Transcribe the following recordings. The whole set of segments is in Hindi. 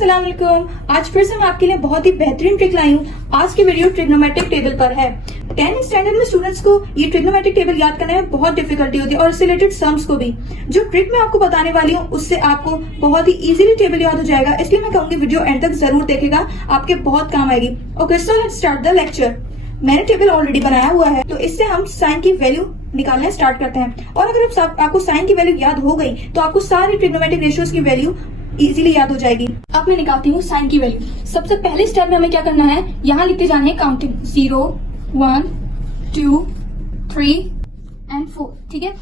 अस्सलाम वालेकुम। आज फिर से मैं आपके लिए बहुत ही बेहतरीन ट्रिक लाई हूँ। आज की वीडियो ट्रिग्नोमेट्रिक टेबल पर है। 10th स्टैंडर्ड में स्टूडेंट्स को ये ट्रिग्नोमेट्रिक टेबल याद करने में बहुत डिफिकल्टी होती है और इससे रिलेटेड सम्स को भी। जो ट्रिक मैं आपको बताने वाली हूँ उससे आपको बहुत ही इजीली टेबल याद हो जाएगा, इसलिए मैं कहूंगी वीडियो एंड तक जरूर देखेगा, आपके बहुत काम आएगी। Okay, so let's start the lecture. मैंने टेबल ऑलरेडी बनाया हुआ है, तो इससे हम साइन की वैल्यू निकालना स्टार्ट करते हैं। और अगर आपको साइन की वैल्यू याद हो गई तो आपको सारी ट्रिग्नोमेट्रिक रेशियोज की वैल्यू इजीली याद हो जाएगी। अब मैं निकालती हूँ साइन की वैल्यू। सबसे पहले स्टेप में हमें क्या करना है, यहाँ लिखते जाने हैं काउंटिंग 0 1 2 3 एंड 4। ठीक है,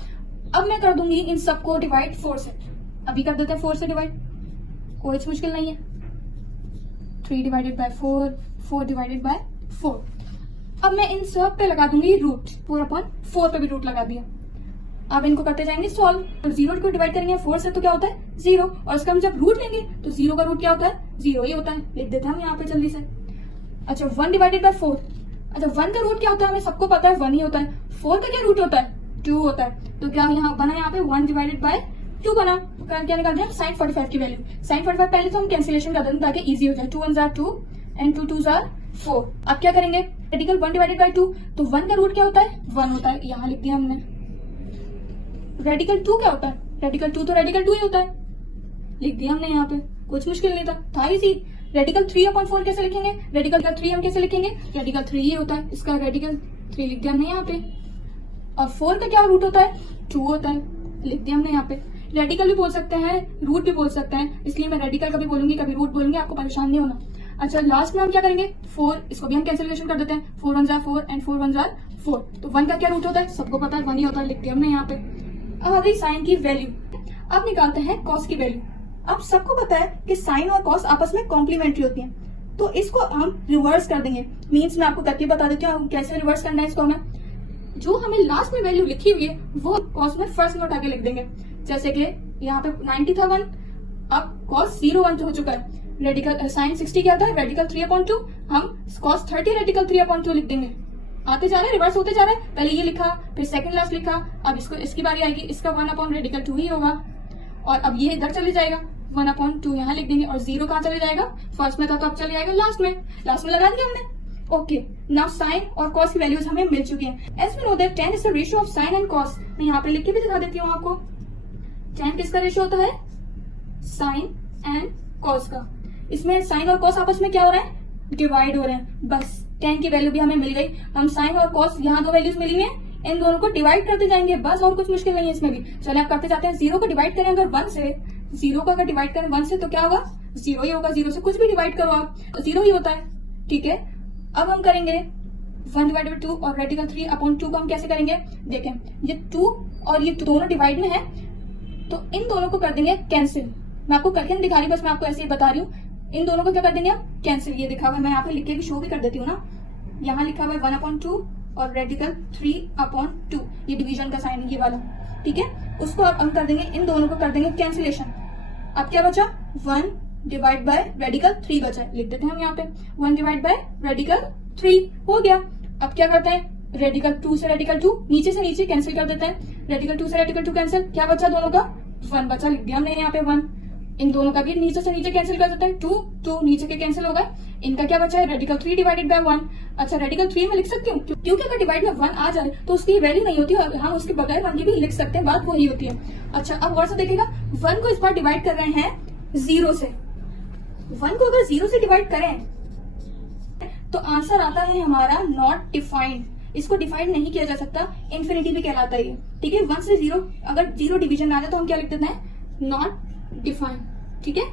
अब मैं कर दूंगी इन सबको डिवाइड 4 से। अभी कर देते हैं 4 से डिवाइड, कोई मुश्किल नहीं है। 3 डिवाइडेड बाय 4, 4 डिवाइडेड बाय 4। अब मैं इन सब पे लगा दूंगी रूट, 4/4 पे भी रूट लगा दिया। अब इनको करते जाएंगे सॉल्व। तो 0 को डिवाइड करेंगे 4 से तो क्या होता है 0, और इसका हम जब रूट लेंगे तो 0 का रूट क्या होता है 0 ही होता है। लिख देते हैं हम यहाँ पे जल्दी से। अच्छा, 1 डिवाइडेड बाय 4। अच्छा, 1 का रूट क्या होता है हमें सबको पता है 1 ही होता है। 4 का क्या रूट होता है 2 होता है। तो क्या यहाँ बना, यहाँ पे 1 डिवाइडेड बाय 2 बना। तो क्या निकालते हैं साइन 45 की वैल्यू। साइन 45 पहले तो हम कैंसिलेशन कर देते हैं ताकि इजी हो जाए। 2 1 2 एंड 2 2 4। अब क्या करेंगे, रेडिकल 1 डिवाइडेड बाय 2। तो 1 का रूट क्या होता है 1 होता है, यहाँ लिख दिया हमने। रेडिकल 2 क्या होता है, रेडिकल 2 तो रेडिकल 2 ही होता है, लिख दिया हमने यहाँ पे। कुछ मुश्किल नहीं था इजी। रेडिकल 3/4 कैसे लिखेंगे, रेडिकल का 3 हम कैसे लिखेंगे, रेडिकल 3 ही होता है, इसका रेडिकल 3 लिख दिया हमने यहाँ पे। और 4 का क्या रूट होता है 2 होता है, लिख दिया हमने यहाँ पे। रेडिकल भी बोल सकते हैं, रूट भी बोल सकते हैं, इसलिए मैं रेडिकल कभी बोलूंगी कभी रूट बोलूंगी, आपको परेशान नहीं होना। अच्छा, लास्ट में हम क्या करेंगे 4, इसको भी हम कैंसिलेशन कर देते हैं। 4 1 4 एंड 4 1 4। तो 1 का क्या रूट होता है सबको पता है 1 ही होता है, लिख दिया हमने यहाँ पे। अब आ गई साइन की वैल्यू। अब निकालते हैं कॉस की वैल्यू। अब सबको पता है कि साइन और कॉस आपस में कॉम्प्लीमेंट्री होती हैं, तो इसको हम रिवर्स कर देंगे। मींस मैं आपको करके बता देती हूँ कैसे रिवर्स करना है इसको। हमें जो हमें लास्ट में वैल्यू लिखी हुई है वो कॉस में फर्स्ट में उठा के लिख देंगे। जैसे कि यहाँ पे 90 था 1, अब कॉस 0 1 हो चुका है। रेडिकल साइन 60 क्या था, रेडिकल 3/2, हम कॉस 30 रेडिकल 3/2 लिख देंगे। आते जा रहे हैं, रिवर्स होते जा रहे हैं। पहले ये लिखा, फिर सेकंड लास्ट लिखा, अब इसको इसकी बारी आएगी, इसका 1 रेडिकल 2 ही होगा। और अब ये इधर चले जाएगा, 1/2 यहाँ लिख देंगे। और 0 कहाँ चले जाएगा, फर्स्ट में था तो अब चले जाएगा लास्ट में लगा दिया हमने। ओके, नाउ साइन और कॉस की वैल्यूज हमें मिल चुकी है। As we know that 10 is the ratio of sine and cos. मैं यहाँ पे लिख के भी दिखा देती हूँ आपको। 10 किसका रेशियो होता है, साइन एंड कॉस का। इसमें साइन और कॉस आपस में क्या हो रहा है, डिवाइड हो रहे हैं। बस 10 की वैल्यू भी हमें मिल गई। हम साइन और कॉस यहाँ 2 वैल्यूज मिली हैं, इन दोनों को डिवाइड करते जाएंगे बस, और कुछ मुश्किल नहीं है इसमें भी। चलिए आप करते जाते हैं। 0 को डिवाइड करें अगर 1 से, 0 को अगर डिवाइड करें 1 से तो क्या होगा 0 ही होगा। 0 से कुछ भी डिवाइड करो आप, 0 ही होता है। ठीक है, अब हम करेंगे 1 डिवाइडेड बाय 2 और रेडिकल 3/2 को हम कैसे करेंगे, देखें ये 2 और ये दोनों डिवाइड में है, तो इन दोनों को कर देंगे कैंसिल। मैं आपको करके नहीं दिखा रही, बस मैं आपको ऐसे ही बता रही हूँ। इन दोनों को क्या कर देंगे आप कैंसिल। ये दिखा हुआ है, मैं यहाँ पे लिख के भी शो भी कर देती हूँ ना। यहाँ लिखा हुआ है 1/2 और रेडिकल 3/2, ये डिवीजन का साइन है ये वाला। ठीक है, उसको अब हम कर देंगे, इन दोनों को कर देंगे कैंसिलेशन। अब क्या बचा 1 डिवाइड बाय रेडिकल 3 बचा है, लिख देते हैं हम यहाँ पे 1 डिवाइड बाय रेडिकल 3 हो गया। अब क्या करते हैं, रेडिकल 2 से रेडिकल 2 नीचे से नीचे कैंसिल कर देते हैं। रेडिकल 2 से रेडिकल 2 कैंसिल, क्या बचा दोनों का 1 बचा, लिख दिया हमने यहाँ पे 1। इन दोनों का भी नीचे से नीचे कैंसिल कर देते हैं, 2 नीचे के कैंसिल हो गए। इनका क्या बचा है, रेडिकल 3 डिवाइडेड बाय 1। अच्छा, रेडिकल 3 में लिख सकती हूँ क्योंकि अगर डिवाइड में 1 आ जाए तो उसकी वैल्यू नहीं होती, हम उसके बगैर 1 की भी लिख सकते हैं, बात वही होती है। अच्छा, अब और से देखिएगा 1 को इस बार डिवाइड कर रहे हैं 0 से। 1 को अगर 0 से डिवाइड करें तो आंसर आता है हमारा नॉट डिफाइंड। इसको डिफाइंड नहीं किया जा सकता, इन्फिनिटी भी कहलाता है ये। ठीक है, 1 से 0 अगर 0 डिवीजन में आ जाए तो हम क्या लिख देते हैं, नॉट डिफाइंड। ठीक है,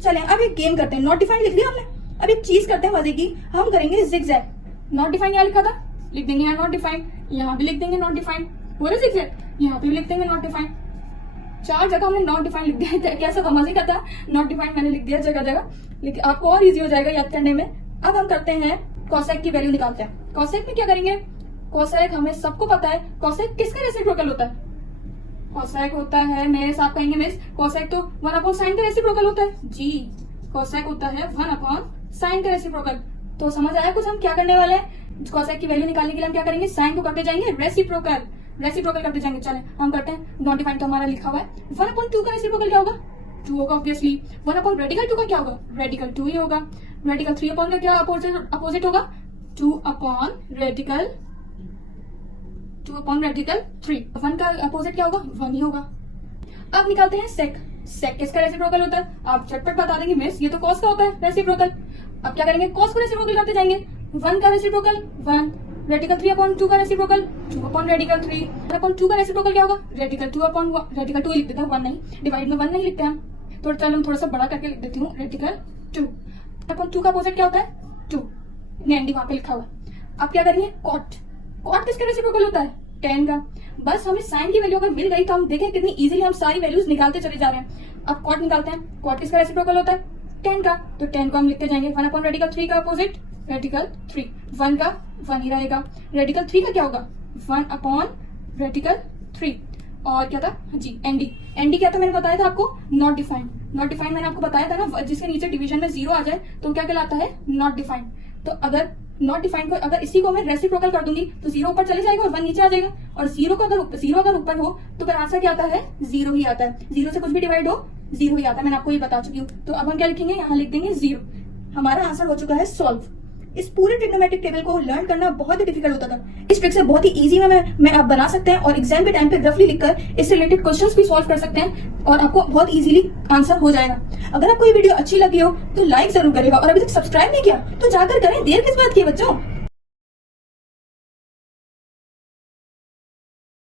चलें अब एक गेम करते हैं। नॉट डिफाइंड लिख दिया हमने, अब एक चीज करते हैं मजे की, हम करेंगे जिगजैग। नॉट डिफाइंड यहाँ लिखा था, लिख देंगे यहाँ नॉट डिफाइंड, यहाँ भी लिख देंगे नॉट डिफाइंड। हो रहा जिगजैग, यहाँ पे भी लिख देंगे नॉट डिफाइंड। 4 जगह हमने नॉट डिफाइंड लिख दिया। कैसा था, मजे का था। नॉट डिफाइंड मैंने लिख दिया जगह जगह, लेकिन आपको और इजी हो जाएगा याद करने में। अब हम करते हैं कॉसेक की वैल्यू निकालते हैं। कॉसेक में क्या करेंगे, कॉसेक हमें सबको पता है, कॉसेक किसका रेसिप्रोकल होता है, कॉसेक होता है, मेरे साथ कहेंगे मिस कॉसेक तो 1/sin का रेसिप्रोकल होता है जी। कॉसेक होता है 1/sin का रेसिप्रोकल। तो समझ आया कुछ हम क्या करने वाले हैं। कॉसेक की वैल्यू निकालने के लिए हम क्या करेंगे, साइन को करते जाएंगे रेसिप्रोकल करते जाएंगे। चले हम करते हैं। नॉट डिफाइंड तो हमारा लिखा हुआ है, 1/2 का रेसिप्रोकल क्या होगा 2 होगा ऑब्वियसली। 1 अपॉन रेडिकल 2 का क्या होगा? रेडिकल 2 ही होगा। रेडिकल 3 अपॉन का क्या अपोजिट होगा? 2 अपॉन रेडिकल 3। 1 का अपोजिट क्या होगा? 1 ही होगा। अब निकालते हैं सेक। सेक किसका रेसिप्रोकल होता है? आप झटपट बता देंगे मिस ये तो कॉस का होता है रेसिप्रोकल। अब क्या करेंगे? कॉस को रेसिप्रोकल करते जाएंगे। 1 का रेसिप्रोकल 1, रेडिकल 3 अपॉन 2 का रेसिप्रोकल 2 अपॉन रेडिकल 3 अपॉन 2 का रेसिप्रोकल क्या होगा? रेडिकल 2 अपॉन रेडिकल 2 लिख देते हैं, 1 नहीं, डिवाइड में 1 नहीं लिखते हम। तो चलो हम थोड़ा सा बड़ा करके लिख देती हूँ, रेडिकल 2 अपॉन 2 का अपोजिट क्या होता है? 2, एनडी वहां पे लिखा हुआ। अब क्या करेंगे? कॉट। कॉट किसका रेसिप्रोकल होता है? tan का। बस हमें साइन की वैल्यू अगर मिल गई तो हम देखें कितनी इजीली हम सारी वैल्यूज निकालते चले जा रहे हैं। अब कॉट निकालते हैं। कॉट किसका रेसिप्रोकल होता है? tan का। तो tan को हम लिखते जाएंगे 1 अपॉन रेडिकल 3 का अपोजिट रेडिकल 3। 1 का 1 ही रहेगा। रेडिकल 3 का क्या होगा? 1 अपॉन रेडिकल 3। और क्या था जी? एनडी। एनडी क्या था मैंने बताया था आपको? Not defined. नॉट डिफाइंड मैंने आपको बताया था ना, जिसके नीचे डिवीजन में 0 आ जाए तो क्या कहलाता है? Not defined. तो अगर नॉट डिफाइंड को अगर इसी को मैं रेसिप्रोकल कर दूंगी तो 0 ऊपर चले जाएगा और 1 नीचे आ जाएगा। और 0 अगर ऊपर हो तो फिर आंसर क्या आता है? 0 ही आता है। 0 से कुछ भी डिवाइड हो 0 ही आता है, मैंने आपको ये बता चुकी हूँ। तो अब हम क्या लिखेंगे? यहाँ लिख देंगे 0। हमारा आंसर हो चुका है सॉल्व। इस पूरे ट्रिग्नोमेट्रिक टेबल को लर्न करना बहुत ही डिफिकल्ट होता था। इस ट्रिक से बहुत ही इजी में आप बना सकते हैं और एग्जाम के टाइम पे रफली लिखकर इससे रिलेटेड क्वेश्चंस भी सॉल्व कर सकते हैं और आपको बहुत इजीली आंसर हो जाएगा। अगर आपको ये वीडियो अच्छी लगी हो तो लाइक जरूर करेगा और अभी तक सब्सक्राइब नहीं किया तो जाकर करें, देर किस बात की है बच्चों।